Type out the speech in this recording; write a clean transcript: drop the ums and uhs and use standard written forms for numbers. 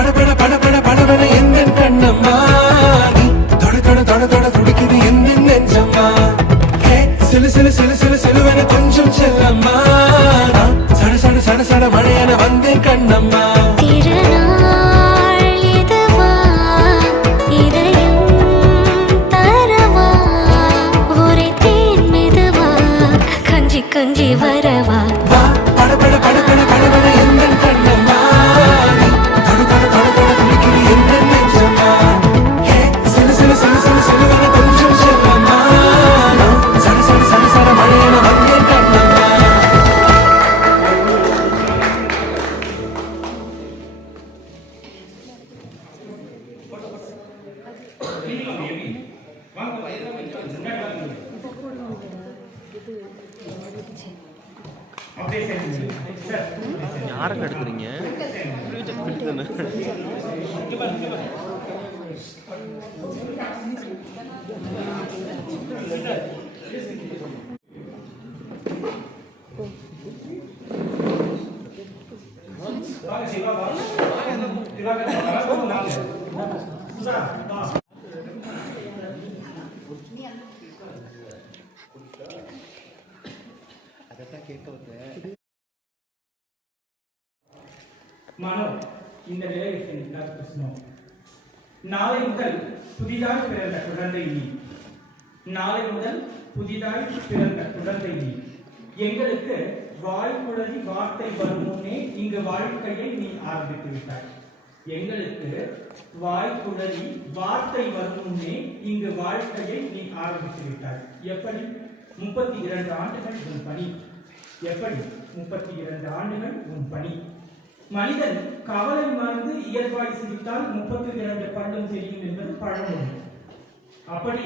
படபட படபட படபட எந்த கண்ணம்மா நீ தொட தொட தொட தொட துடிக்குது எந்த நெஞ்சம்மா சிலு சிலு சிலு சிலு சிலுவன கொஞ்சம் செல்லம்மா சட சட சட சட மழையன வந்தேன் கண்ணம்மா கொஞ்சி வரவா படபட படபட படபட எந்த கண்ணம்மா நீ தொட தொட தொட தொட துடிக்குது எந்த நெஞ்சம்மா சிலு சிலு சிலு சிலு சிலுவன கொஞ்சம் செல்லம்மா சட சட சட சட மழையன வந்தேன் கண்ணம்மா யாருக்கு எடுக்கிறீங்க? மனோ இந்த நிலையில் கிருஷ்ணன் நாளை முதல் புதிதாய் பிறந்த குழந்தை நீ நாளை முதல் புதிதாய் பிறந்த குழந்தை நீ எங்களுக்கு வாய்க்குழலி வார்த்தை வரும் முன்னே இங்கு வாழ்க்கையை நீ ஆரம்பித்து விட்டாய் எங்களுக்கு வாய்க்குழலி வார்த்தை வரும் முன்னே இங்கு வாழ்க்கையை நீ ஆரம்பித்து விட்டாய் எப்படி 32 ஆண்டுகள் உன் பணி எப்படி 32 ஆண்டுகள் உன் பணி மனிதன் கவலை மறந்து இயல்பாய் சிரித்தால் 32 பருடம் தெரியும் என்பது பழமொழி அப்படி